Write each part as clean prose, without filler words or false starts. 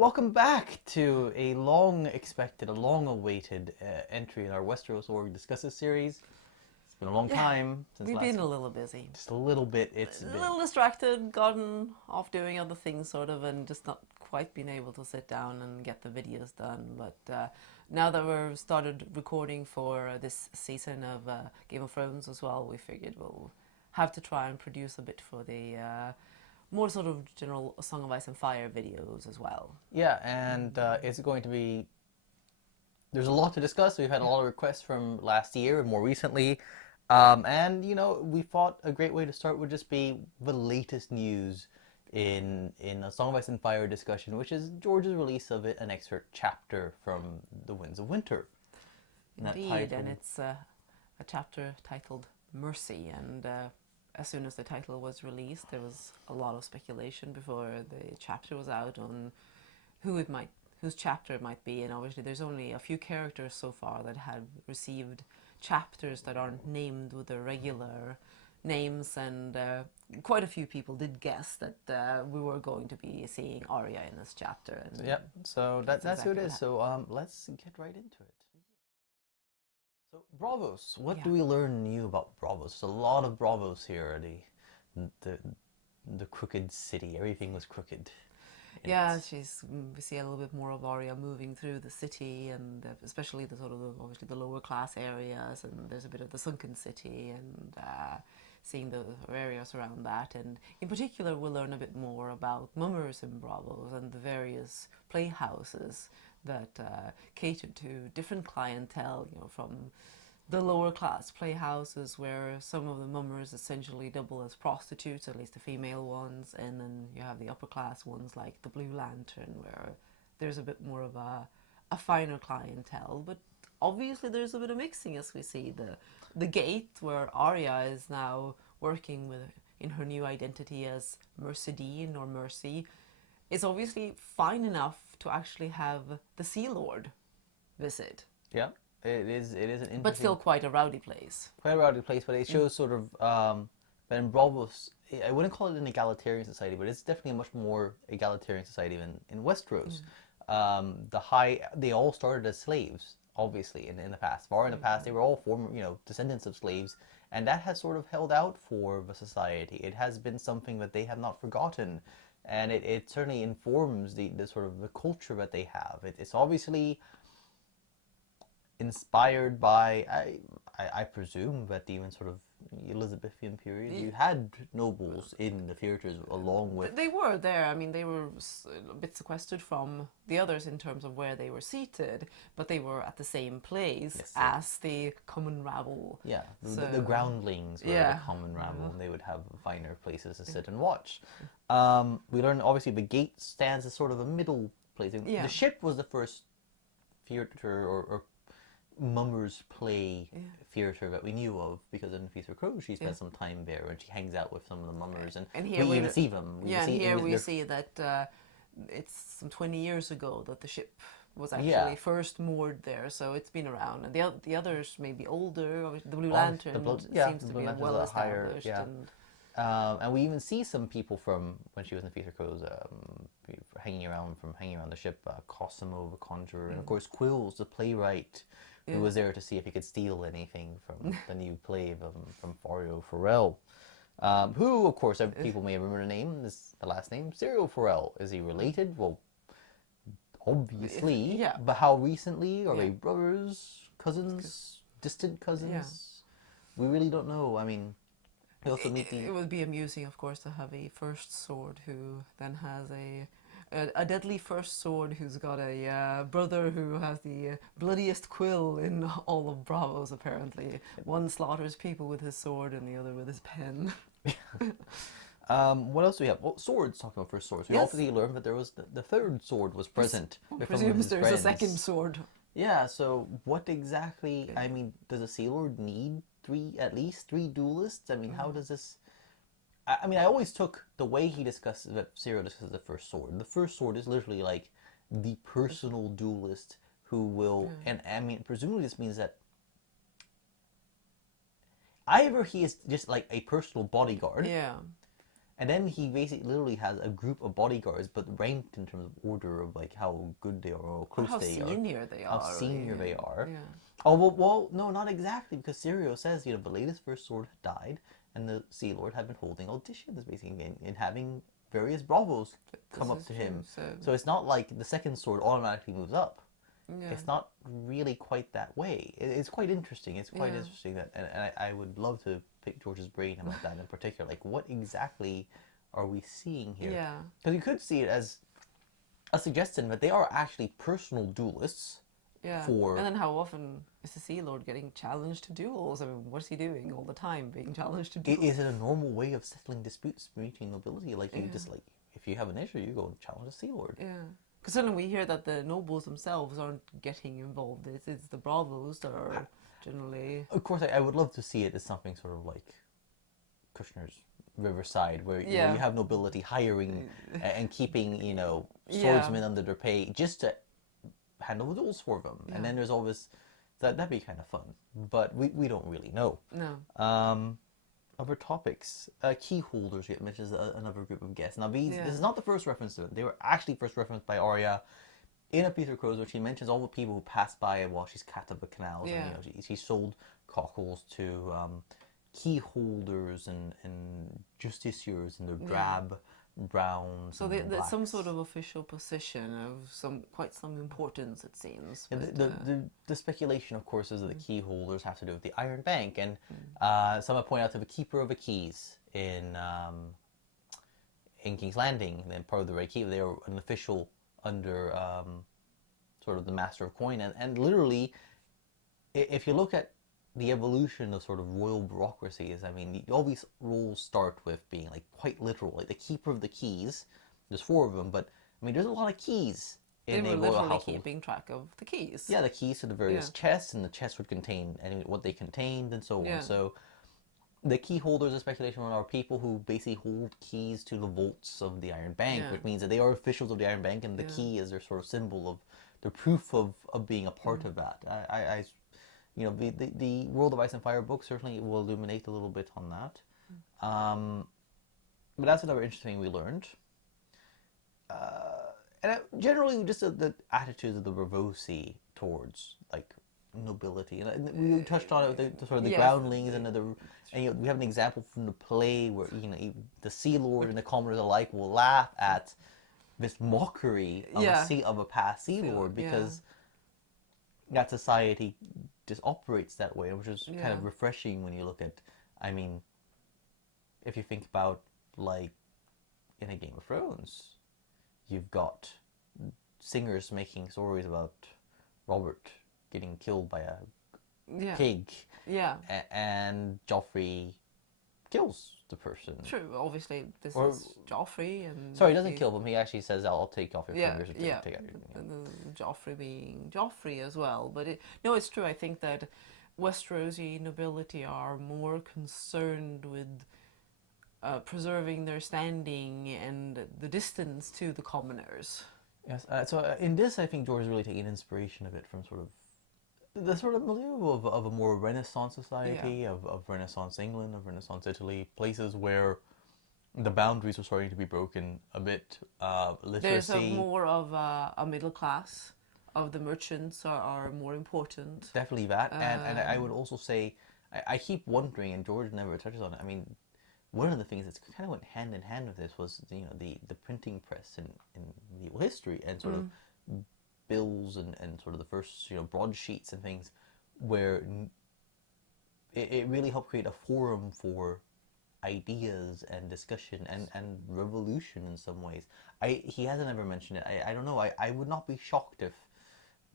Welcome back to a long-expected, a long-awaited entry in our Westeros Org Discusses series. It's been a long Yeah, time since we've last. been a little busy. Just a little bit. It's A been. little distracted, gotten off doing other things, sort of, and just not quite been able to sit down and get the videos done. But now that we've started recording for this season of Game of Thrones as well, we figured we'll have to try and produce a bit for the more sort of general Song of Ice and Fire videos as well. Yeah, and it's going to be. There's a lot to discuss. We've had a lot of requests from last year and more recently. And, we thought a great way to start would just be the latest news in a Song of Ice and Fire discussion, which is George's release of an excerpt chapter from The Winds of Winter. Indeed, and it's a chapter titled Mercy, and as soon as the title was released, there was a lot of speculation before the chapter was out on whose chapter it might be, and obviously there's only a few characters so far that have received chapters that aren't named with their regular names, and quite a few people did guess that we were going to be seeing Arya in this chapter. And Yep, so that's exactly who it is. So let's get right into it. So Braavos, what do we learn new about Braavos? A lot of Braavos here. The the crooked city. Everything was crooked. Yeah, we see a little bit more of Arya moving through the city, and especially the sort of obviously the lower class areas, and there's a bit of the sunken city, and seeing the areas around that. And in particular, we'll learn a bit more about mummers in Braavos and the various playhouses that cater to different clientele, from the lower class playhouses where some of the mummers essentially double as prostitutes, at least the female ones, and then you have the upper class ones like the Blue Lantern, where there's a bit more of a finer clientele. But obviously there's a bit of mixing, as we see the gate where Arya is now working with in her new identity as Mercedine or Mercy is obviously fine enough to actually have the Sea Lord visit. Yeah, it is. It is an interesting, But still quite a rowdy place. quite a rowdy place. But it shows sort of. But in Braavos, I wouldn't call it an egalitarian society, but it's definitely a much more egalitarian society than in Westeros. They all started as slaves, obviously, in the past. Far in the past, they were all former, descendants of slaves, and that has sort of held out for the society. It has been something that they have not forgotten, and it certainly informs the sort of the culture that they have. It's obviously inspired by, I presume that even sort of Elizabethan period, you had nobles in the theaters along with. They were there. I mean, they were a bit sequestered from the others in terms of where they were seated, but they were at the same place as the common rabble. Yeah, the groundlings were the common rabble, and they would have finer places to sit and watch. We learned, obviously, the gate stands as sort of a middle place. The ship was the first theater or mummers play theater that we knew of, because in Feast for Crows she spent some time there and she hangs out with some of the mummers, and here we even see them. We see that it's some 20 years ago that the ship was actually first moored there, so it's been around. And the others may be older. Obviously, the Blue Lantern seems to be well established. And we even see some people from when she was in Feast for Crows hanging around the ship. Cosimo the Conjurer, and of course Quills the playwright, who was there to see if he could steal anything from the new play from Fario Farrell. Who, of course, people may remember the name, the last name, Serial Farrell. Is he related? Well, obviously. But how recently? Are they brothers, cousins, distant cousins? We really don't know. I mean, we also meet It would be amusing, of course, to have a first sword who then has a deadly first sword who's got a brother who has the bloodiest quill in all of Braavos, apparently. One slaughters people with his sword and the other with his pen. What else do we have? Well, swords, talking about first swords. We obviously learned that there was the third sword was present. Presumes there's a second sword. Yeah, so what exactly, I mean, does a Sea Lord need at least three duelists? I mean, how does this... I mean, I always took the way he discusses, that Cyril discusses the first sword. The first sword is literally like the personal duelist who will, and I mean, presumably this means that either he is just like a personal bodyguard, And then he basically literally has a group of bodyguards, but ranked in terms of order of like how good they are or Or close how they are, senior they how are. senior they are. Yeah. Oh well, no, not exactly, because Sirio says Veleda's first sword had died, and the Sea Lord had been holding auditions basically and having various Braavos come up to him. So it's not like the second sword automatically moves up. Yeah. It's not really quite that way. It's quite interesting. It's quite interesting that, and I would love to pick George's brain about that in particular. Like, what exactly are we seeing here? Yeah. Because you could see it as a suggestion that they are actually personal duelists. Yeah. For And then how often is the Sea Lord getting challenged to duels? I mean, what's he doing all the time, being challenged to duels? Is it a normal way of settling disputes between nobility? Like, you just like, if you have an issue, you go and challenge the Sea Lord. Yeah. Because suddenly we hear that the nobles themselves aren't getting involved. It's the Braavos that are generally... Of course, I would love to see it as something sort of like Kushner's Riverside, where you have nobility hiring and keeping, swordsmen under their pay just to handle the duels for them. And then there's always... That'd be kind of fun. But we don't really know. No. Other topics. Key holders get mentioned as another group of guests. Now, this is not the first reference to it. They were actually first referenced by Arya in A Piece of Crows, where she mentions all the people who passed by while she's cat up the canals. Yeah. And, she sold cockles to key holders and justiciars in their drab browns. So there's some sort of official position of quite some importance, it seems. The speculation, of course, is that the key holders have to do with the Iron Bank, and someone pointed out to the keeper of the keys in King's Landing, and then part of the Red Keep, they are an official under sort of the Master of Coin, and literally, if you look at the evolution of sort of royal bureaucracies, I mean, all these roles start with being like quite literal. Like the keeper of the keys, there's 4 of them, but I mean, there's a lot of keys in a royal household. Keeping track of the keys. Yeah, the keys to the various chests, and the chests would contain what they contained and so on. So the key holders, of speculation, are people who basically hold keys to the vaults of the Iron Bank, which means that they are officials of the Iron Bank, and the key is their sort of symbol of the proof of being a part of that. The World of Ice and Fire book certainly will illuminate a little bit on that. But that's another interesting thing we learned. And generally, just the attitudes of the Braavosi towards like nobility, and we touched on it with the sort of the groundlings and we have an example from the play where the Sea Lord and the commoners alike will laugh at this mockery of a past Sea Lord because that society just operates that way, which is kind of refreshing when you look at, I mean, if you think about, like, in a Game of Thrones, you've got singers making stories about Robert getting killed by a pig. Yeah. And Joffrey kills the person. True, obviously this is Joffrey, and sorry, he doesn't kill him. He actually says, "I'll take off your fingers." And Joffrey being Joffrey as well. But it's true. I think that Westerosi nobility are more concerned with preserving their standing and the distance to the commoners. Yes. So in this, I think George is really taking inspiration of it from sort of the sort of milieu of a more Renaissance society, of Renaissance England, of Renaissance Italy, places where the boundaries are starting to be broken a bit. Literacy. There's more of a middle class. Of the merchants are more important. Definitely that, and I would also say, I keep wondering, and George never touches on it. I mean, one of the things that kind of went hand in hand with this was the printing press in medieval history, and sort of bills and sort of the first broadsheets and things, where it really helped create a forum for ideas and discussion and revolution in some ways. He hasn't ever mentioned it. I don't know. I would not be shocked if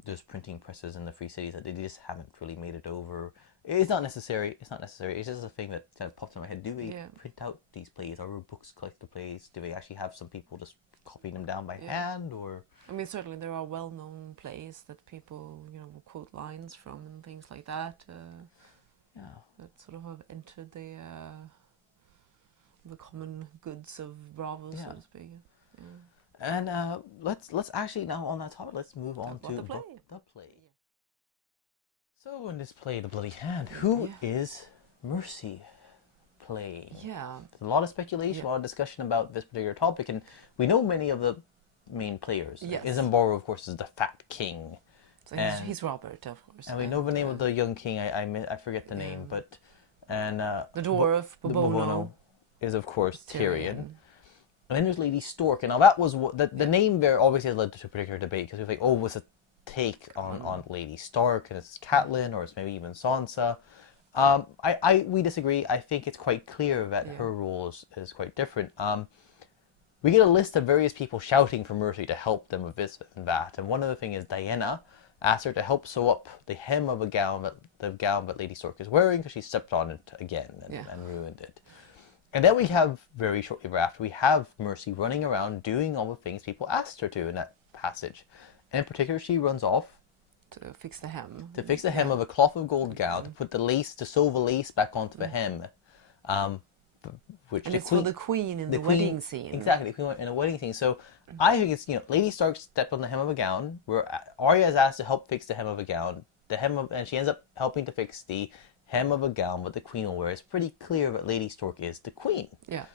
there's printing presses in the Free Cities that they just haven't really made it over. It's not necessary. It's just a thing that kind of popped in my head. Do we print out these plays? Are books collect the plays? Do they actually have some people just copying them down by hand? Or I mean, certainly there are well-known plays that people will quote lines from and things like that. That sort of have entered the common goods of Braavos, so to speak. Yeah. And let's actually now on that topic, let's move on to the play. So in this play, The Bloody Hand, who is Mercy, play? Yeah. There's a lot of speculation, a lot of discussion about this particular topic, and we know many of the main players. Yes. Isambard, of course, is the Fat King. So And- he's Robert, of course. And we know the name of the young king. I forget the name, but the dwarf the Bobono is of course Tyrion. Tyrion. And then there's Lady Stork, and now that was what the name there obviously has led to a particular debate because we were like, oh, was a take on Lady Stark, and it's Catelyn, or it's maybe even Sansa. We disagree. I think it's quite clear that her role is quite different. We get a list of various people shouting for mercy to help them with this and that, and one other thing is Diana asked her to help sew up the hem of the gown that Lady Stork is wearing because she stepped on it again and ruined it. And then we have, very shortly thereafter, we have Mercy running around doing all the things people asked her to in that passage. And in particular, she runs off to fix the hem. To fix the hem of a cloth of gold gown, to put the lace, to sew the lace back onto the hem. Which And the it's queen, for the queen in the queen- wedding scene. Exactly, the queen in a wedding scene. So I think it's, Lady Stark stepped on the hem of a gown, where Arya is asked to help fix the hem of a gown. And she ends up helping to fix the hem of a gown that the queen will wear. It's pretty clear that Lady Stork is the queen. Yeah.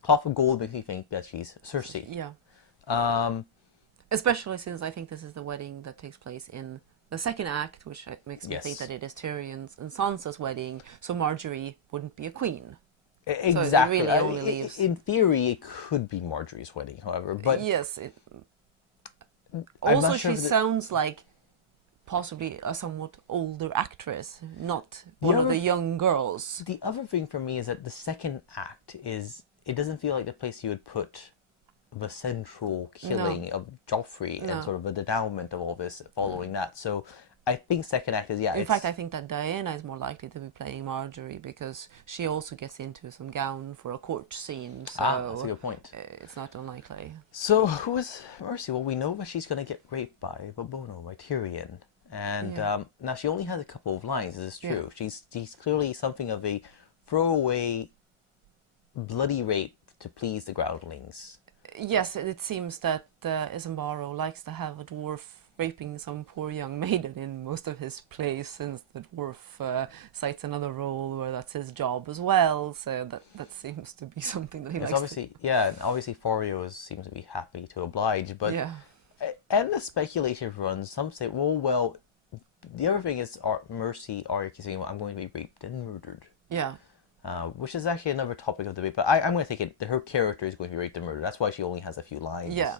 Cloth of gold makes me think that she's Cersei. Yeah. Especially since I think this is the wedding that takes place in the second act, which makes me think that it is Tyrion's and Sansa's wedding, so Marjorie wouldn't be a queen. Exactly. So it really only leaves... In theory, it could be Marjorie's wedding, however, but Yes. I'm Also, not sure she sounds like possibly a somewhat older actress, not one of the young girls. The other thing for me is that the second act it doesn't feel like the place you would put the central killing of Joffrey and sort of the denouement of all this following that. So I think second act is, In fact, I think that Diana is more likely to be playing Marjorie because she also gets into some gown for a court scene. So that's a good point. It's not unlikely. So who is Mercy? Well, we know that she's going to get raped by Bobono, by Tyrion. And now she only has a couple of lines, this is true. Yeah. She's clearly something of a throwaway bloody rape to please the groundlings. Yes, it seems that Isambard likes to have a dwarf raping some poor young maiden in most of his plays, since the dwarf cites another role where that's his job as well. So that seems to be something that he likes. Obviously, and obviously Forio seems to be happy to oblige, but and the speculation runs. Some say, well, the other thing is Mercy, Arya keeps saying, well, I'm going to be raped and murdered. Yeah. Which is actually another topic of debate, but I'm going to take it that her character is going to be raped and murdered. That's why she only has a few lines. Yeah.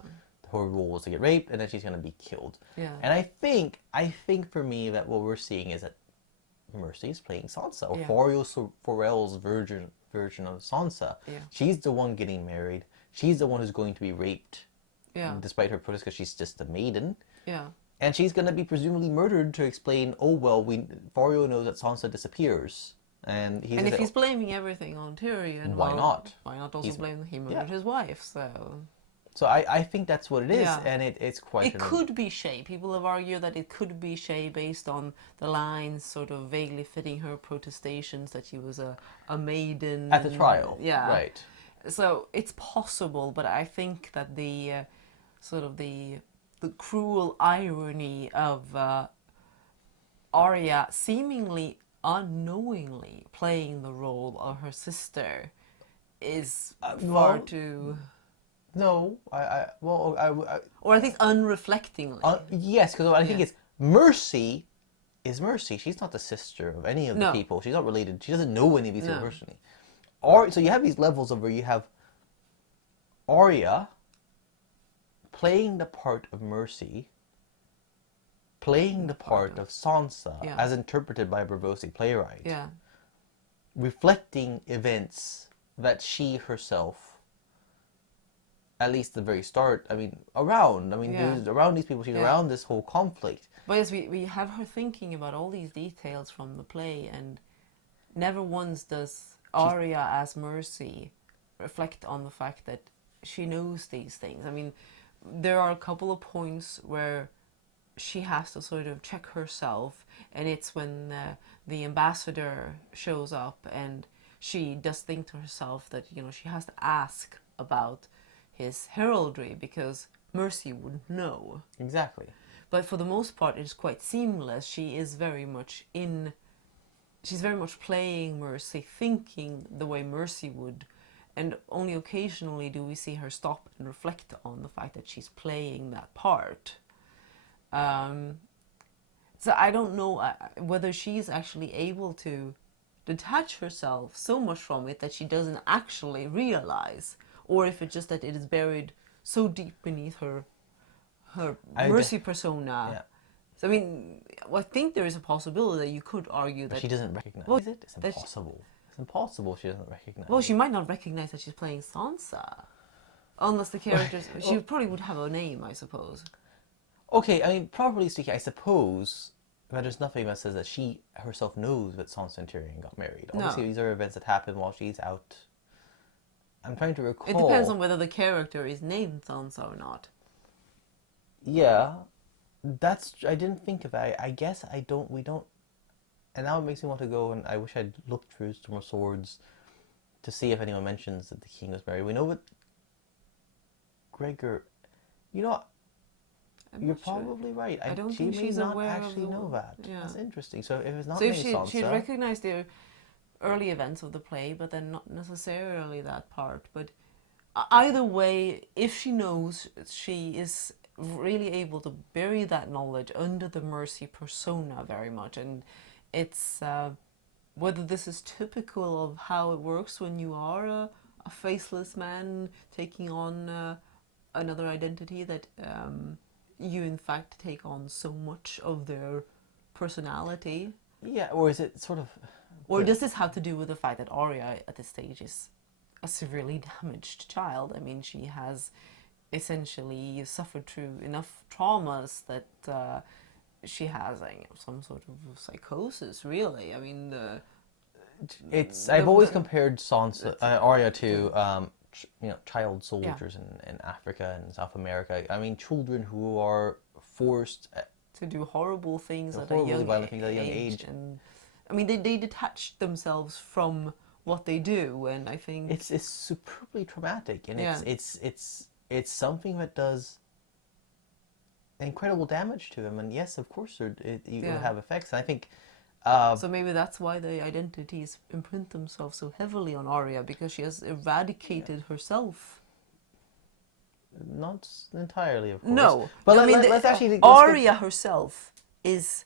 Her role is to get raped, and then she's going to be killed. Yeah. And I think for me that what we're seeing is that Mercy is playing Sansa, or Forell's version of Sansa. Yeah. She's the one getting married. She's the one who's going to be raped. Yeah. Despite her protest, because she's just a maiden. Yeah. And she's going to be presumably murdered to explain, Forio knows that Sansa disappears. And if he's blaming everything on Tyrion, why not? Why not also blame he murdered his wife? So I think that's what it is, and it's quite... It could be Shay. People have argued that it could be Shay based on the lines sort of vaguely fitting her protestations that she was a maiden. At the trial. Yeah. Right. So it's possible, but I think that the cruel irony of Arya seemingly unknowingly playing the role of her sister is far too... No, or at least unreflectingly. Yes, because I think it's Mercy is Mercy. She's not the sister of any of the people. She's not related. She doesn't know any of these people personally. So you have these levels of where you have Arya playing the part of Mercy, playing the part of Sansa, as interpreted by a Braavos playwright, reflecting events that she herself, at least the very start, around these people, she's around this whole conflict. But yes, we have her thinking about all these details from the play, and never once does Arya as Mercy reflect on the fact that she knows these things. There are a couple of points where she has to sort of check herself, and it's when the ambassador shows up and she does think to herself that she has to ask about his heraldry because Mercy wouldn't know. Exactly. But for the most part, it's quite seamless. She is very much in she's very much playing Mercy, thinking the way Mercy would, and only occasionally do we see her stop and reflect on the fact that she's playing that part. So I don't know whether she's actually able to detach herself so much from it that she doesn't actually realize, or if it's just that it is buried so deep beneath her Mercy persona. Yeah. So, I mean, I think there is a possibility that you could argue that She doesn't recognize it. It's impossible. It's impossible she doesn't recognize well, it. she might not recognize that she's playing Sansa. Unless the characters... she probably would have a name, I suppose. Okay, I mean, properly speaking, I suppose, but there's nothing that says that she herself knows that Sansa and Tyrion got married. Obviously, these are events that happen while she's out. I'm trying to recall. It depends on whether the character is named Sansa or not. Yeah, I didn't think of that. I guess we don't, and now it makes me want to go, and I wish I'd looked through Storm of Swords to see if anyone mentions that the king was married. We know that Gregor, you're probably right. I don't she think may she's not aware actually of the... know that. Yeah. That's interesting. So if it's not so named if Sansa, she'd recognized the early events of the play, but then not necessarily that part. But either way, if she knows, she is really able to bury that knowledge under the Mercy persona very much. And it's whether this is typical of how it works when you are a faceless man taking on another identity, that you in fact take on so much of their personality. Yeah, or is it sort of... Or does this have to do with the fact that Arya at this stage is a severely damaged child? I mean, she has essentially suffered through enough traumas that she has some sort of psychosis, really. I mean, I've always compared Sansa, Arya to child soldiers in Africa and South America. I mean, children who are forced to do horrible things at a young age. And I mean, they detach themselves from what they do, and I think it's superbly traumatic, and it's something that does incredible damage to them. And yes, of course, you will have effects. And I think so maybe that's why the identities imprint themselves so heavily on Arya, because she has eradicated herself. Not entirely, of course. No, but I mean, Arya herself is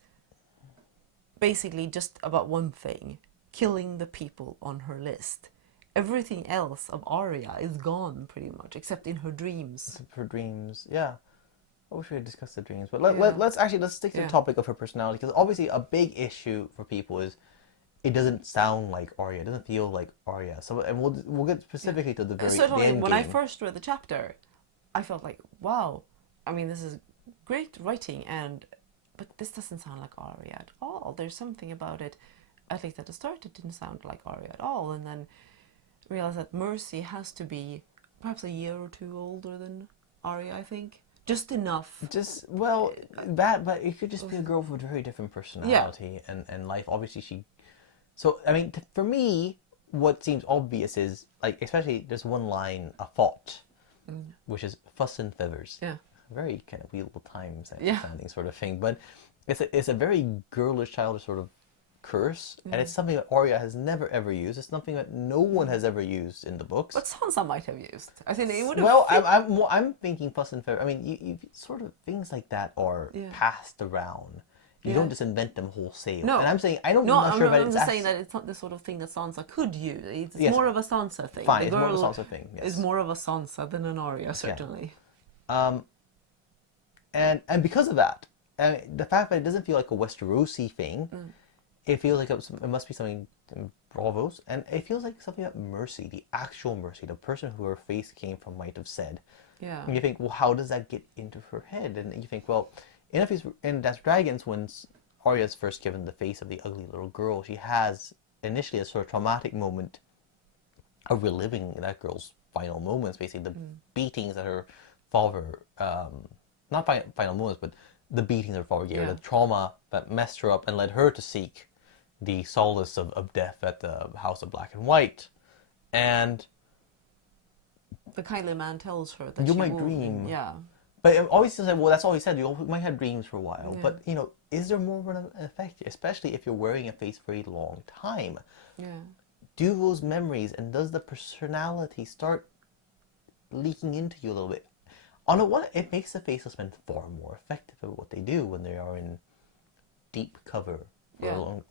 basically just about one thing: killing the people on her list. Everything else of Arya is gone, pretty much, except in her dreams. Her dreams, yeah. I wish we had discussed the dreams, but let's stick to the topic of her personality, because obviously a big issue for people is it doesn't sound like Arya, it doesn't feel like Arya. So, and we'll get specifically to the certainly end when game. I first read the chapter, I felt like, wow, I mean, this is great writing, but this doesn't sound like Arya at all. There's something about it, at least at the start, it didn't sound like Arya at all, and then realized that Mercy has to be perhaps a year or two older than Arya, I think. Just enough. But it could just be a girl with a very different personality and life. Obviously, so, I mean, for me, what seems obvious is, like, especially there's one line, a thought, which is fuss and feathers. Yeah. Very kind of Wheel of Time sounding sort of thing. But it's a very girlish, childish sort of curse, and it's something that Arya has never ever used. It's something that no one has ever used in the books. But Sansa might have used. I think it would have. Well, I'm thinking fuss and feather. I mean, you sort of things like that are passed around. You don't just invent them wholesale. No, and I'm saying I'm saying that it's not the sort of thing that Sansa could use. It's more of a Sansa thing. Fine, the it's girl more of a Sansa thing. Yes. is more of a Sansa than an Arya, certainly. Yeah. And because of that, the fact that it doesn't feel like a Westerosi thing. It feels like it must be something in Braavos, and it feels like something that Mercy, the actual Mercy, the person who her face came from, might have said. Yeah. And you think, well, how does that get into her head? And you think, well, in Dance of Dragons, when Arya's first given the face of the ugly little girl, she has initially a sort of traumatic moment of reliving that girl's final moments, basically the beatings that her father, not final moments, but the beatings her father gave her, the trauma that messed her up and led her to seek the solace of death at the House of Black and White. And the kindly man tells her that you might dream. Yeah. But it always said, well, that's all he said. You might have dreams for a while. Yeah. But, is there more of an effect? Especially if you're wearing a face for a long time. Yeah. Do those memories and does the personality start leaking into you a little bit? On the one, it makes the Faceless Men far more effective at what they do when they are in deep cover for a long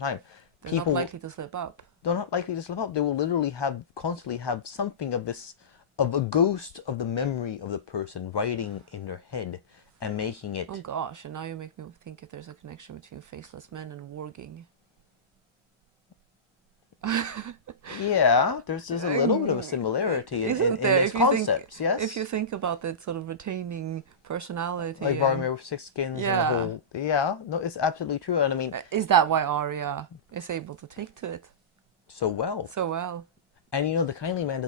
time. They're not likely to slip up. They're not likely to slip up. They will literally constantly have something of a ghost of the memory of the person writing in their head and making it. Oh gosh, and now you make me think if there's a connection between Faceless Men and warging. Yeah, there's a little bit of a similarity in these concepts, yes? If you think about the sort of retaining personality. Like Boromir with six skins and the whole... Yeah, no, it's absolutely true. And I mean... Is that why Arya is able to take to it? So well. So well. And the kindly man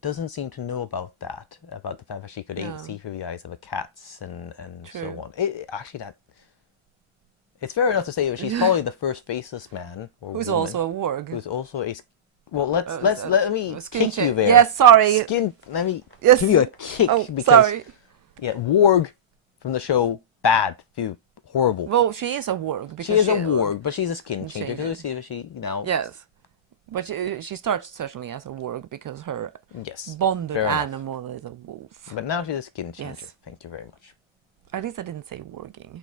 doesn't seem to know about that, about the fact that she could see through the eyes of a cat's and so on. It's fair enough to say that she's probably the first faceless man or who's woman, also a warg. who's also a... Well, let me kick you there. Yes, sorry. Let me give you a kick because... Sorry. Yeah, warg from the show, bad, horrible. Well, she is a warg. Because she is a warg, but she's a skin changer. Because we see that she, Yes. But she starts certainly as a warg because her yes, bonded animal is a wolf. But now she's a skin changer. Yes. Thank you very much. At least I didn't say warging.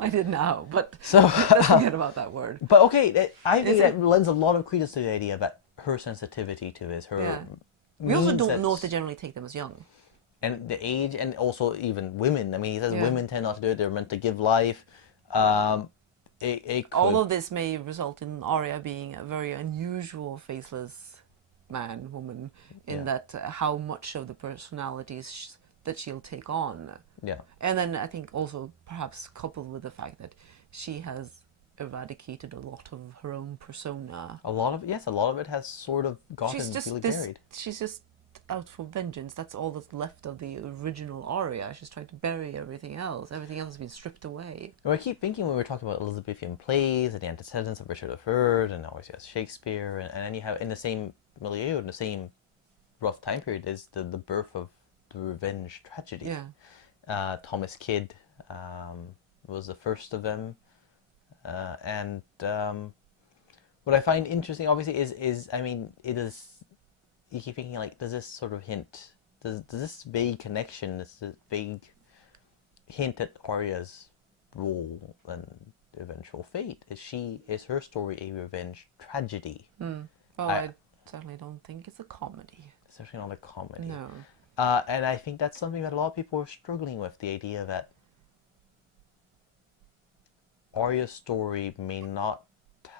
I did now, but so let's forget about that word. But okay, I think that lends a lot of credence to the idea that her sensitivity to this, her... We also don't know if they generally take them as young. And the age, and also even women. I mean, he says women tend not to do it. They're meant to give life. All of this may result in Arya being a very unusual faceless woman, in that how much of the personalities that she'll take on. Yeah. And then I think also perhaps coupled with the fact that she has eradicated a lot of her own persona. A lot of it has sort of gotten really buried. She's just out for vengeance. That's all that's left of the original Arya. She's trying to bury everything else. Everything else has been stripped away. Well, I keep thinking when we were talking about Elizabethan plays and the antecedents of Richard III, and obviously has Shakespeare, and then you have in the same milieu, in the same rough time period, is the birth of the revenge tragedy. Yeah. Thomas Kidd was the first of them, and what I find interesting, obviously, is I mean, it is. You keep thinking, like, does this sort of hint, does this vague connection, this vague hint at Arya's role and eventual fate? Is her story a revenge tragedy? Well, I certainly don't think it's a comedy. It's certainly not a comedy. No. And I think that's something that a lot of people are struggling with, the idea that Arya's story may not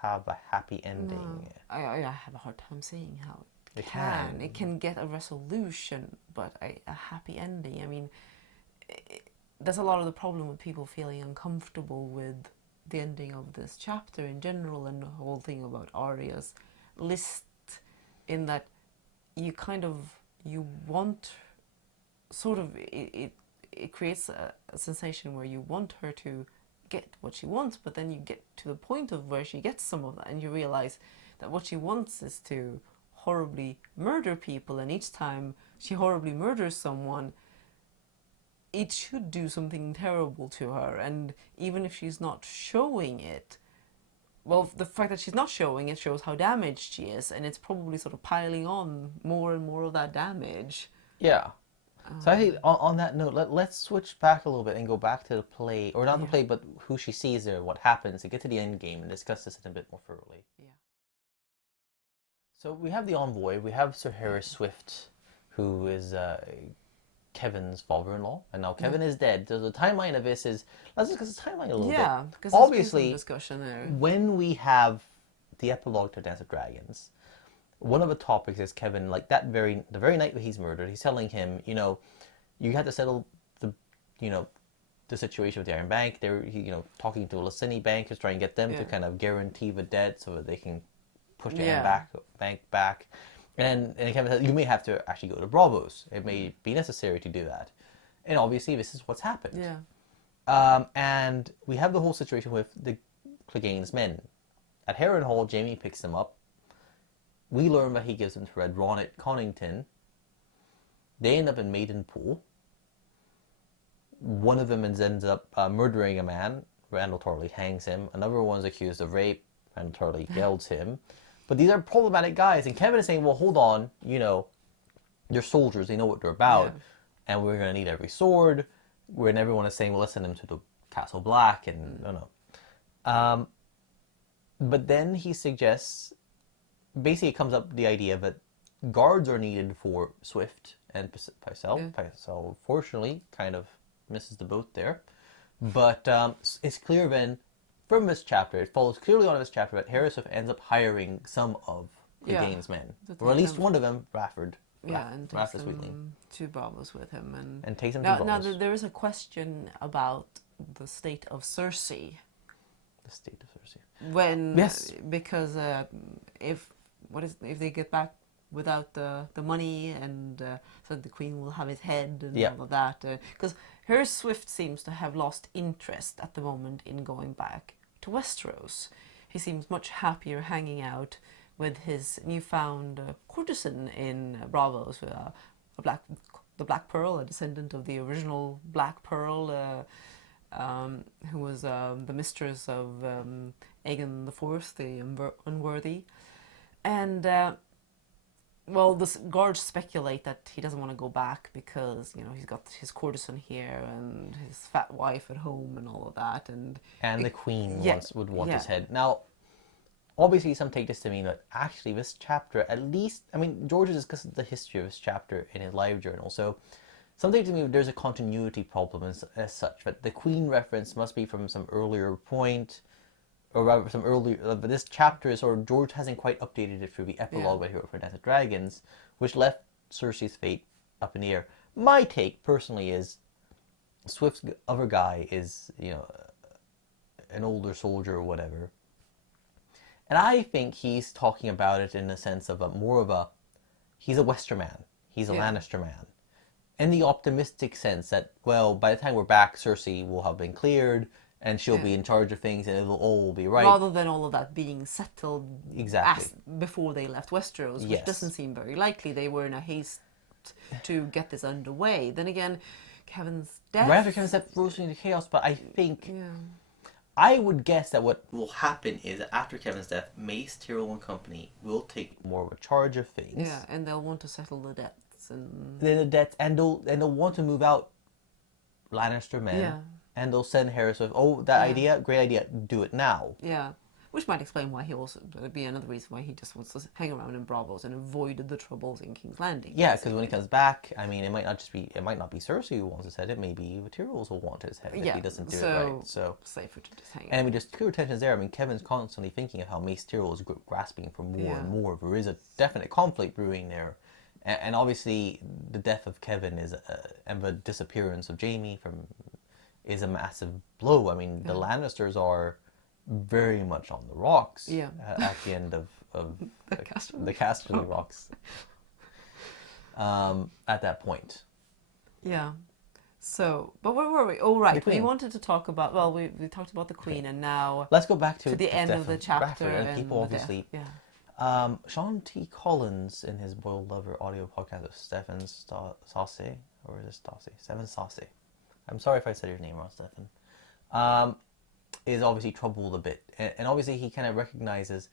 have a happy ending. No. I have a hard time seeing how it can get a resolution, but a happy ending. I mean, that's a lot of the problem with people feeling uncomfortable with the ending of this chapter in general, and the whole thing about Arya's list, in that you want sort of it creates a sensation where you want her to get what she wants, but then you get to the point of where she gets some of that, and you realize that what she wants is to horribly murder people, and each time she horribly murders someone, it should do something terrible to her. And even if she's not showing it, well, the fact that she's not showing it shows how damaged she is, and it's probably sort of piling on more and more of that damage. Yeah. So I think on that note, let's switch back a little bit and go back to the play, or not the play, but who she sees there, what happens, and get to the end game and discuss this in a bit more thoroughly. Yeah. So we have the envoy, we have Sir Harris Swift, who is Kevin's father-in-law, and now Kevin is dead. So the timeline of this is, let's discuss the timeline a little bit. Yeah, because obviously, there's some discussion there. When we have the epilogue to Dance of Dragons, one of the topics is Kevin, like the very night that he's murdered, he's telling him, you have to settle the situation with the Iron Bank. They're, talking to Lasini Bank is trying to get them to kind of guarantee the debt so that they can push the Iron Bank back. And Kevin says, you may have to actually go to Braavos. It may be necessary to do that. And obviously this is what's happened. Yeah. And we have the whole situation with the Clegane's men. At Harrenhal, Jaime picks them up. We learn that he gives them to Red Ronnet Connington. They end up in Maidenpool. one of them ends up murdering a man. Randall Tarley hangs him. Another one's accused of rape. Randall Tarley gelds him. But these are problematic guys. And Kevin is saying, well, hold on, they're soldiers. They know what they're about. Yeah. And we're going to need every sword. When everyone is saying, well, let's send them to the Castle Black. And no. But then he suggests, basically it comes up the idea that guards are needed for Swift and Pycelle. Yeah. Pycelle, fortunately, kind of misses the boat there. But it's clear then, from this chapter, it follows clearly on this chapter that Harry Swift ends up hiring some of Clegane's men. Or at least one of them, Rafford. And takes Rafford Sweetling. them to Braavos with him. And takes them to now, Braavos. there is a question about the state of Cersei. The state of Cersei. When, yes. Because if they get back without the money, and so the Queen will have his head and all of that. Because Harry Swift seems to have lost interest at the moment in going back to Westeros. He seems much happier hanging out with his newfound courtesan in Braavos, the Black Pearl, a descendant of the original Black Pearl, who was the mistress of Aegon IV, the Unworthy. And, well, the guards speculate that he doesn't want to go back because, he's got his courtesan here and his fat wife at home and all of that. And the Queen would want his head. Now, obviously, some take this to mean that actually this chapter, at least, George discusses the history of this chapter in his live journal, so some take to mean that there's a continuity problem as such, that the Queen reference must be from some earlier point, or rather some earlier, but this chapter is sort of, George hasn't quite updated it through the epilogue that he wrote for Dance of Dragons, which left Cersei's fate up in the air. My take, personally, is Swift's other guy is, an older soldier or whatever. And I think he's talking about it in the sense of he's a Westerman. He's a Lannister man. In the optimistic sense that, well, by the time we're back, Cersei will have been cleared, and she'll be in charge of things, and it'll all be right. Rather than all of that being settled before they left Westeros, which Yes. doesn't seem very likely. They were in a haste to get this underway. Then again, Kevin's death... Right after Kevin's death throws into chaos, but I think... I would guess that what will happen is that after Kevin's death, Mace, Tyrell, and company will take more of a charge of things. Yeah, and they'll want to settle the debts and... they'll want to move out Lannister men. Yeah. And they'll send Harris with, idea, great idea, do it now. Yeah. Which might explain why it'd be another reason why he just wants to hang around in Braavos and avoid the troubles in King's Landing. Yeah, because when he comes back, it might not be Cersei who wants his head, it may be Tyrells will want his head if he doesn't do it right. So safer to just hang out. And there's clear tensions there. Kevin's constantly thinking of how Mace Tyrell is grasping for more and more. There is a definite conflict brewing there. And obviously, the death of Kevin and the disappearance of Jaime is a massive blow. The Lannisters are very much on the rocks at the end of the Casterly Rocks at that point. Yeah. So, but where were we? Oh, right. We wanted to talk about, we talked about the Queen, and now... Let's go back to the end of the chapter. Rafford, and people obviously... Yeah. Sean T. Collins, in his Boiled Lover audio podcast of Stefan Sauce, or is it Sauce? Stefan Sauce. I'm sorry if I said your name wrong, Stefan. Is obviously troubled a bit, and obviously he kind of recognizes,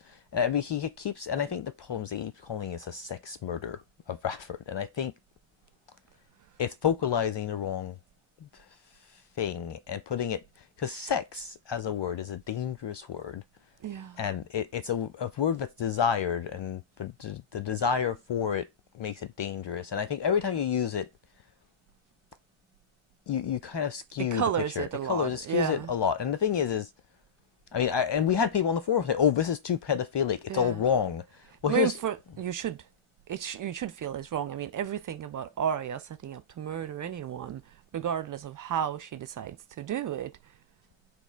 he keeps, and I think the problems they keep calling is a sex murder of Rafford, and I think it's focalizing the wrong thing and putting it, because sex as a word is a dangerous word, and it's a word that's desired, and the desire for it makes it dangerous, and I think every time you use it, you kind of skew the picture. It skews it a lot. And the thing is and we had people on the forum say, "Oh, this is too pedophilic. It's all wrong." Well, you should feel it's wrong. Everything about Arya setting up to murder anyone, regardless of how she decides to do it,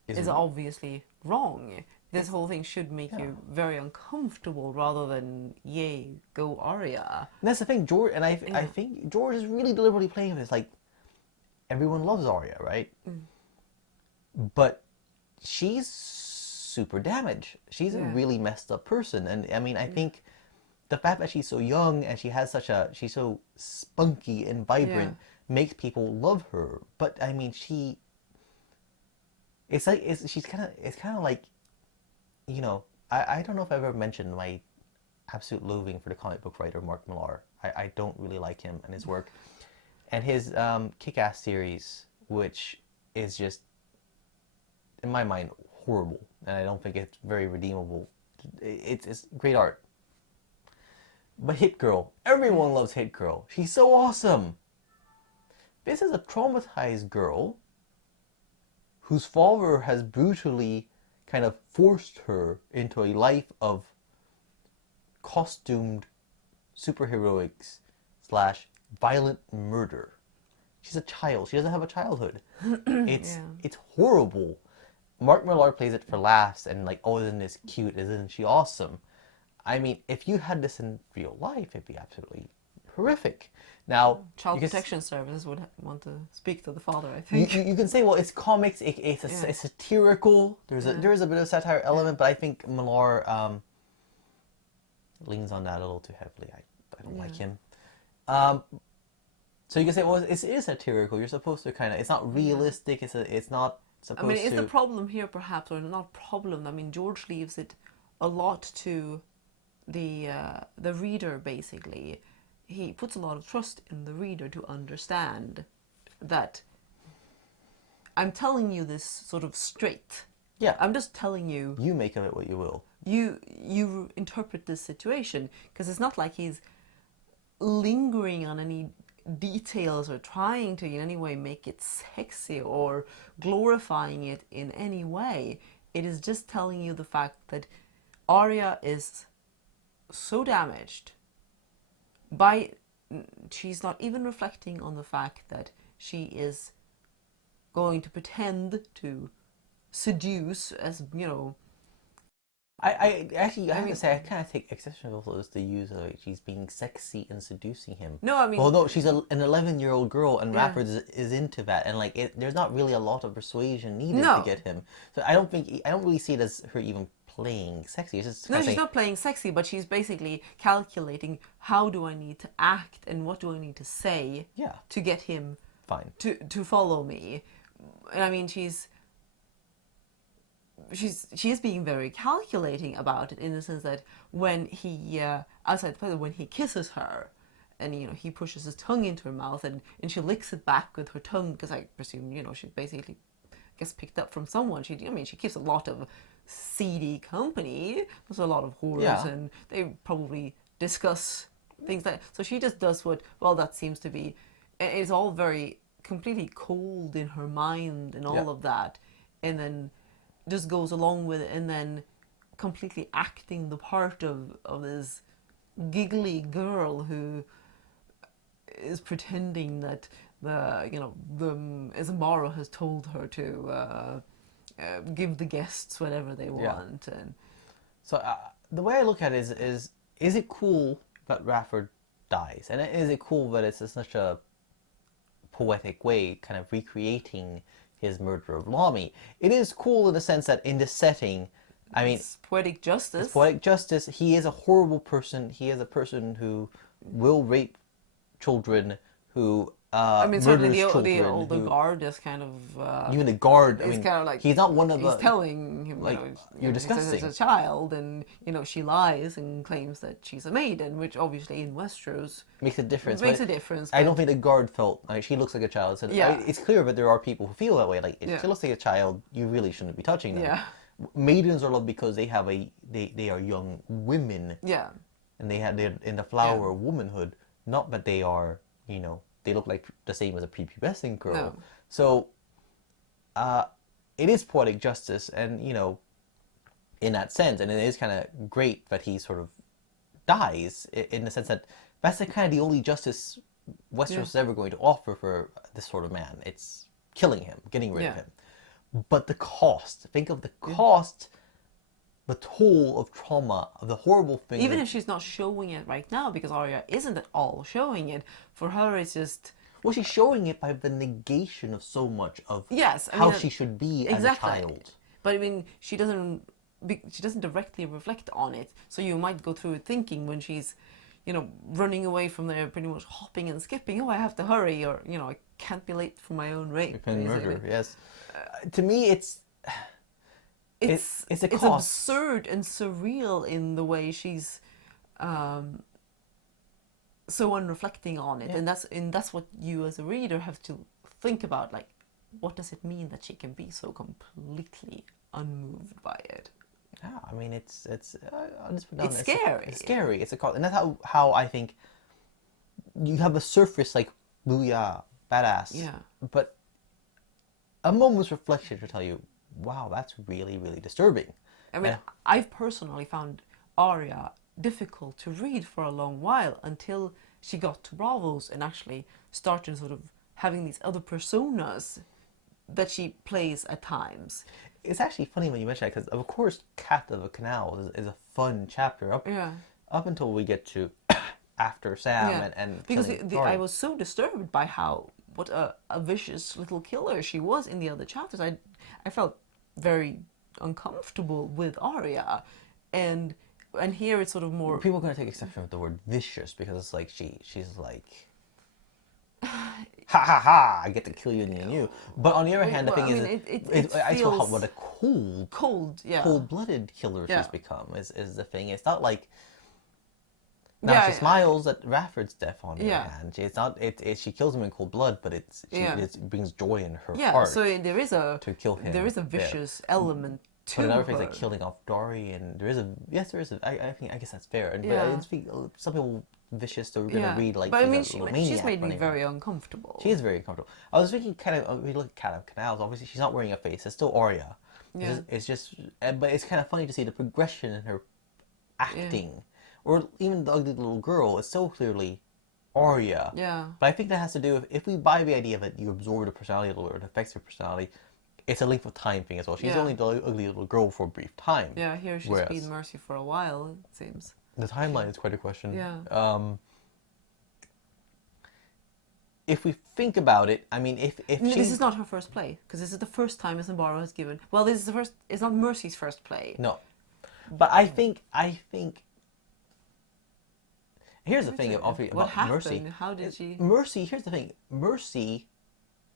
is obviously wrong. This whole thing should make you very uncomfortable, rather than yay, go Arya. And that's the thing, George. And I think George is really deliberately playing with this, everyone loves Arya, right? But she's super damaged. She's a really messed up person. And I think the fact that she's so young and she's so spunky and vibrant makes people love her. But I mean, she's kind of like, you know, I don't know if I've ever mentioned my absolute loathing for the comic book writer Mark Millar. I don't really like him and his work. And his Kick-Ass series, which is just, in my mind, horrible. And I don't think it's very redeemable. It's great art. But Hit Girl. Everyone loves Hit Girl. She's so awesome. This is a traumatized girl whose father has brutally kind of forced her into a life of costumed superheroics / violent murder. She's a child. She doesn't have a childhood. It's horrible. Mark Millar plays it for laughs and like, oh, isn't this cute? Isn't she awesome? I mean, if you had this in real life, it'd be absolutely horrific. Now, Child Protection Services would want to speak to the father, I think. You can say, well, it's comics. It's satirical. There is a bit of satire element, but I think Millar leans on that a little too heavily. I don't like him. So you can say, well, it is satirical. You're supposed to kind of. It's not realistic. It's not supposed to. I mean, is the problem here perhaps, or not problem? I mean, George leaves it a lot to the reader. Basically, he puts a lot of trust in the reader to understand that I'm telling you this sort of straight. Yeah. I'm just telling you. You make of it what you will. You interpret this situation, because it's not like he's lingering on any details or trying to in any way make it sexy or glorifying it in any way. It is just telling you the fact that Arya is so damaged by, she's not even reflecting on the fact that she is going to pretend to seduce, as you know. I have to say, I kind of take exception to the use of like, she's being sexy and seducing him. No, I mean... Although she's an 11-year-old girl and Rafford is into that. And like, there's not really a lot of persuasion needed to get him. So I don't really see it as her even playing sexy. It's just she's not playing sexy, but she's basically calculating how do I need to act and what do I need to say to get him to follow me. And I mean, she is being very calculating about it, in the sense that when he outside the play, when he kisses her, and he pushes his tongue into her mouth, and she licks it back with her tongue, because I presume she basically gets picked up from someone. She keeps a lot of seedy company. There's a lot of whores, and they probably discuss things like. So she just does what that seems to be. It's all very completely cold in her mind and all of that, and then just goes along with it, and then completely acting the part of this giggly girl who is pretending that Isambara has told her to give the guests whatever they want. And so the way I look at it is it cool that Rafford dies, and is it cool that it's such a poetic way, kind of recreating his murder of Lamy? It is cool in the sense that in this setting, I mean, it's poetic justice. It's poetic justice. He is a horrible person. He is a person who will rape children, who certainly the children, guard is kind of even the guard. He's kind of like, he's not one of the. He's telling him, like, you're disgusting. As a child, and she lies and claims that she's a maiden, which obviously in Westeros makes a difference. I don't think the guard felt like she looks like a child. So it's clear that there are people who feel that way. Like, if she looks like a child, you really shouldn't be touching them. Yeah. Maidens are loved because they have they are young women. Yeah. And they're in the flower of womanhood. Not that they are, they look like the same as a prepubescent girl. No. So, it is poetic justice, and in that sense, and it is kind of great that he sort of dies in the sense that that's the only justice Westeros is ever going to offer for this sort of man. It's killing him, getting rid of him. But the cost, think of the cost, the toll of trauma, of the horrible thing. Even if she's not showing it right now, because Arya isn't at all showing it, for her it's just... Well, she's showing it by the negation of so much of how she should be as a child. But I mean, she doesn't directly reflect on it. So you might go through it thinking when she's, running away from there, pretty much hopping and skipping. Oh, I have to hurry, or I can't be late for my own rape. Murder, yes. To me, it's a it's cost. absurd and surreal in the way she's so unreflecting on it, and that's what you as a reader have to think about. Like, what does it mean that she can be so completely unmoved by it? Yeah, I mean, I'll just put down, It's scary. It's scary. It's a cost, and that's how I think you have a surface like booyah, badass. Yeah. But a moment's reflection to tell you, wow, that's really, really disturbing. I mean, I've personally found Arya difficult to read for a long while until she got to Braavos and actually started sort of having these other personas that she plays at times. It's actually funny when you mention that, because of course Cat of a Canal is a fun chapter up until we get to after Sam and because I was so disturbed by what a vicious little killer she was in the other chapters. I felt very uncomfortable with Arya, and here it's sort of more. People are going to take exception with the word vicious because it's like she's like, ha ha ha, I get to kill you and you. But on the other hand, the thing is, I saw what a cold-blooded killer she's become. Is the thing? It's not like. Now she smiles at Rafford's death on the other hand. It's not. She kills him in cold blood, but it brings joy in her heart. Yeah, so there is to kill him. There is a vicious element to but another her. thing is like killing off Dory, and there is a. I guess that's fair. And some people vicious they're gonna read like. But I mean, she's made me very uncomfortable. She is very uncomfortable. I was thinking kind of. We look at Cat of Canals. Obviously, she's not wearing a face. It's still Arya. Yeah. It's just. But it's kind of funny to see the progression in her acting. Yeah. Or even the ugly little girl, it's so clearly Arya. Yeah. But I think that has to do with, if we buy the idea that you absorb the personality a little, or it affects her personality, it's a length of time thing as well. She's only the ugly little girl for a brief time. Yeah, here she's been Mercy for a while, it seems. The timeline is quite a question. Yeah. If we think about it, I mean, if this is not her first play, because this is the first time Isambara has given. Well, this is the first. It's not Mercy's first play. No, but I think. Here's the thing about Mercy. How did she... Mercy, here's the thing. Mercy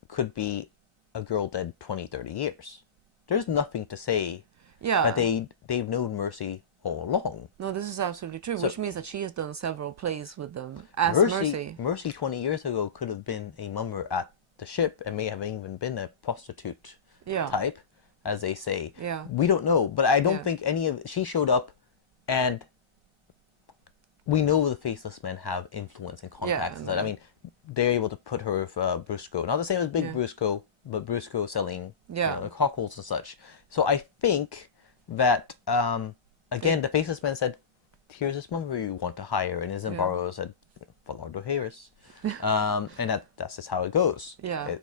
could be a girl dead 20, 30 years. There's nothing to say that they've known Mercy all along. No, this is absolutely true, which means that she has done several plays with them as Mercy. Mercy 20 years ago could have been a mummer at the ship and may have even been a prostitute type, as they say. Yeah. We don't know, but I don't think she showed up and... We know the Faceless Men have influence and contacts. I mean, they're able to put her with Brusco. Not the same as Big Brusco, but Brusco selling cockles and such. So I think that, again, the Faceless Men said, here's this mummer you want to hire. And Isambaro said, Falardo Harris. And that's just how it goes. Yeah.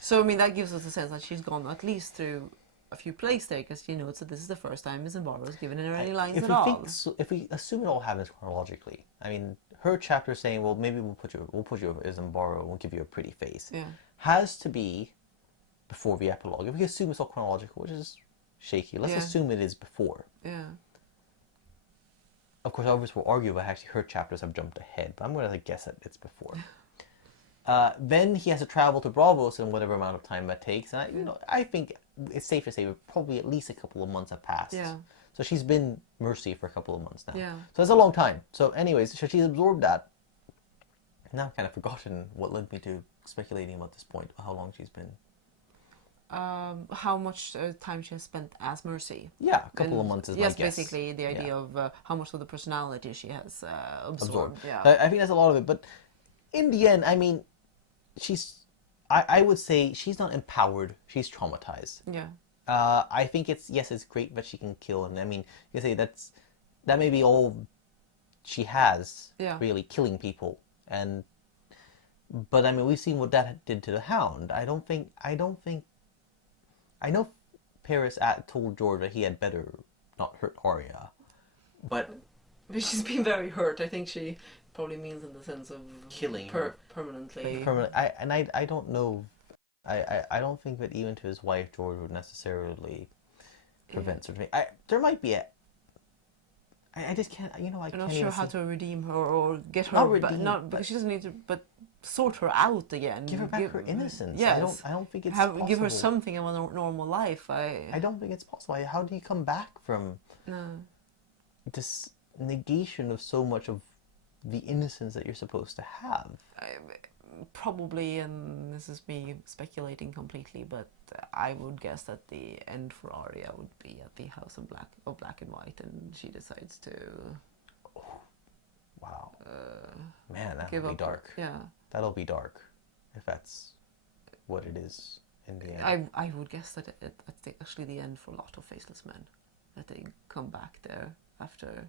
So, I mean, that gives us a sense that she's gone at least through... a few plays there, because so this is the first time Isambara has given her any lines at all. If we assume it all happens chronologically, I mean, her chapter saying, well, maybe we'll put you over Isambara and we'll give you a pretty face, has to be before the epilogue. If we assume it's all chronological, which is shaky, let's assume it is before. Yeah. Of course, others will argue that actually her chapters have jumped ahead, but I'm going to guess that it's before. Then he has to travel to Braavos in whatever amount of time that takes, and I think it's safe to say probably at least a couple of months have passed. Yeah. So she's been Mercy for a couple of months now. Yeah. So that's a long time. So anyways, so she's absorbed that. Now I've kind of forgotten what led me to speculating about this point, how long she's been. How much time she has spent as Mercy. Yeah, a couple of months is my guess. Yes, basically the idea of how much of the personality she has absorbed. Yeah. I think that's a lot of it, but in the end, I mean, I would say she's not empowered. She's traumatized. Yeah. I think it's great that she can kill, and I mean, you say that may be all she has. Yeah. Really, killing people, but I mean, we've seen what that did to the Hound. I know Paris told George that he had better not hurt Arya, but she's been very hurt. I think she probably means in the sense of killing permanently. I don't know. I don't think that even to his wife George would necessarily prevent something. There might be I just can't. You know, I I'm can't not even sure how see. to redeem her or get her Not back. redeem, Not but because she doesn't need to, but sort her out again. give her back her innocence. Yes. I don't think it's Have give her possible. something of a normal life. I don't think it's possible. How do you come back from No. this negation of so much of the innocence that you're supposed to have? Probably, and this is me speculating completely, but I would guess that the end for Arya would be at the House of Black and White, and she decides to. Wow. Man, that'll give be up. dark. Yeah. That'll be dark, if that's what it is in the end. I would guess that it's actually the end for a lot of Faceless Men, that they come back there after.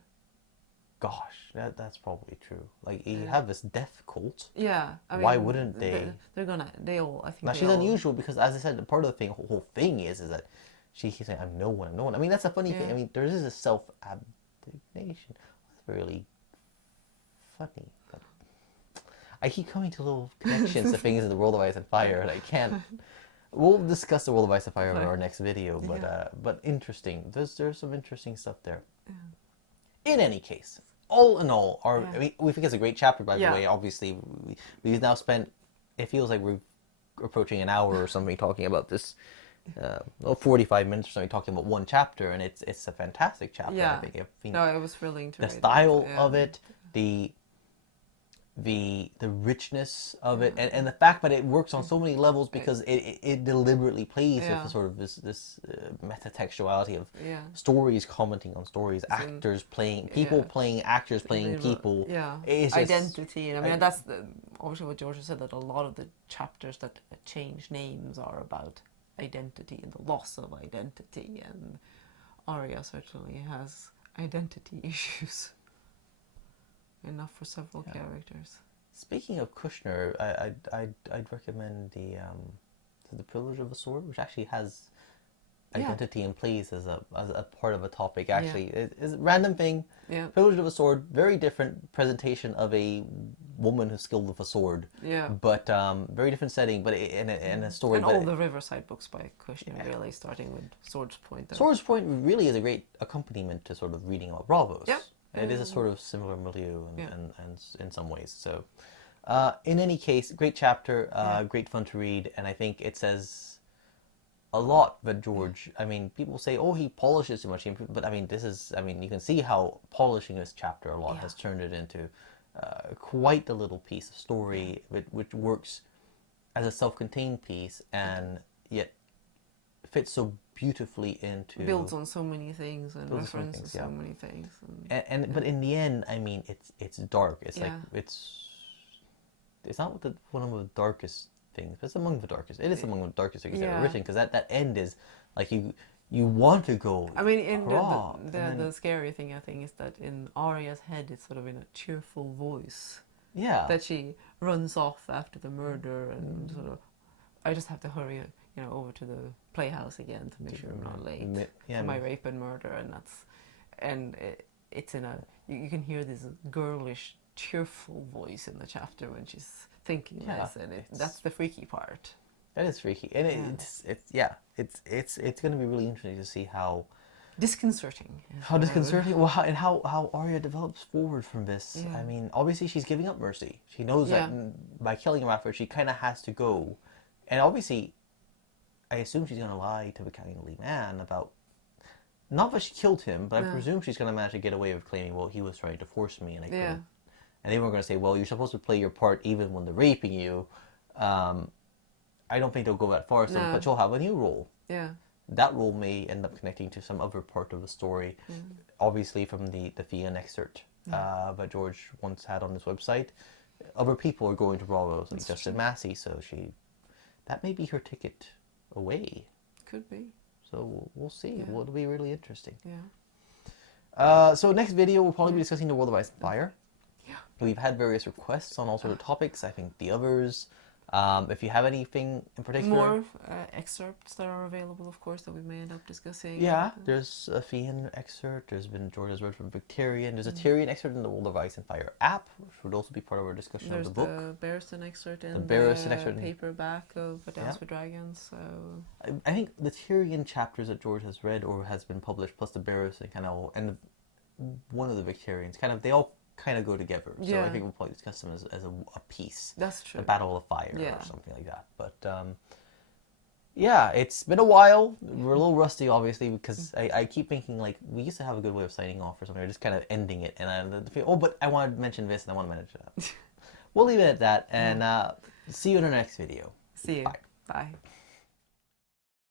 Gosh, that's probably true. Like, you have this death cult. Yeah, I mean, why wouldn't they? They all. I think. Now, she's unusual because, as I said, part of the whole thing is that she keeps saying, "I'm no one, I'm no one." I mean, that's a funny thing. I mean, there is a self-abnegation. That's really funny. But I keep coming to little connections to things in the World of Ice and Fire, and I can't. We'll discuss the World of Ice and Fire in our next video, but interesting. There's some interesting stuff there. In any case, all in all, I mean, we think it's a great chapter, by the way. Obviously, we've now spent, it feels like we're approaching an hour or something talking about this, 45 minutes or something talking about one chapter, and it's a fantastic chapter, I think. No, it was thrilling to the read style of it, the richness of it, and the fact that it works on so many levels because it deliberately plays with sort of this metatextuality of stories commenting on stories, actors playing people, playing actors, playing people. It's just, identity, and I mean that's obviously what George said, that a lot of the chapters that change names are about identity and the loss of identity, and Arya certainly has identity issues. Enough for several characters. Speaking of Kushner, I'd recommend the Privilege of a Sword, which actually has identity and plays as a part of a topic. Actually, it's a random thing. Privilege of a Sword, very different presentation of a woman who's skilled with a sword. But very different setting, but in a story. And all the Riverside books by Kushner, really, starting with Swords Point. Swords Point really is a great accompaniment to sort of reading about Braavos. It is a sort of similar milieu and in some ways. So, in any case, great chapter, great fun to read, and I think it says a lot that George. I mean, people say, "Oh, he polishes too much," but I mean, you can see how polishing this chapter a lot has turned it into quite a little piece of story, which works as a self-contained piece, and yet fits so beautifully into, builds on so many things and references so many things, and but in the end, I mean, it's dark. It's like it's not one of the darkest things, but it's among the darkest. It is among the darkest things ever written, because that end is like you want to go. I mean, in the scary thing, I think, is that in Arya's head, it's sort of in a cheerful voice. That she runs off after the murder and sort of, I just have to hurry, over to the playhouse again to make sure I'm not late for my rape and murder, and it's in a, you can hear this girlish, cheerful voice in the chapter when she's thinking this, and that's the freaky part. That is freaky, and it's going to be really interesting to see how disconcerting. How Arya develops forward from this. I mean, obviously she's giving up mercy. She knows that by killing him after, she kind of has to go, and obviously, I assume she's going to lie to the kindly man about, not that she killed him, but I presume she's going to manage to get away with claiming, well, he was trying to force me, and I couldn't. And they were going to say, well, you're supposed to play your part even when they're raping you. I don't think they'll go that far, but she'll have a new role. That role may end up connecting to some other part of the story, obviously from the Theon excerpt that George once had on his website. Other people are going to Braavos, like Justin Massey, so that may be her ticket away. Could be. So we'll see. It'll be really interesting. Yeah. So next video, we'll probably be discussing the World of Ice and Fire. We've had various requests on all sorts of topics. I think the others. If you have anything in particular, more excerpts that are available, of course, that we may end up discussing. There's a Theon excerpt. There's been George's read from Victorian. There's a Tyrion excerpt in the World of Ice and Fire app, which would also be part of our discussion of the book. There's the Barristan excerpt and the paperback of A Dance with Dragons. So I think the Tyrion chapters that George has read or has been published, plus the Barristan kind of, and one of the Victorians. Kind of, they all kind of go together. So Yeah. I think we'll probably discuss them as a piece. That's true. The Battle of Fire Yeah. or something like that. But yeah, it's been a while. We're a little rusty, obviously, because I keep thinking, like, we used to have a good way of signing off or something, or just kind of ending it. And I feel, oh, but I want to mention this and I want to mention that. We'll leave it at that, and see you in our next video. See you. Bye. Bye.